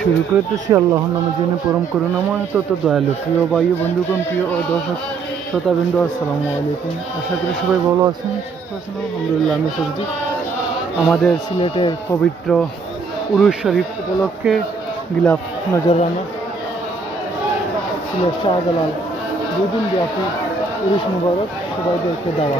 শুরু করতেছি আল্লাহর নামে, যিনি পরম করুণাময় তত দয়ালু। প্রিয় ভাই বন্ধুগণ, প্রিয় দর্শক শ্রোতাবৃন্দ, আসসালামু আলাইকুম। আশা করি সবাই ভালো আছেন, সুস্থ আছেন। আলহামদুলিল্লাহ, আমি সবজি আমাদের সিলেটের পবিত্র উরুস শরীফ উপলক্ষে গিলাফ নজরানা সিলেট শাহজালাল 2 দিন ব্যাপী উরুস মুবারক সবাইদেরকে দেওয়া।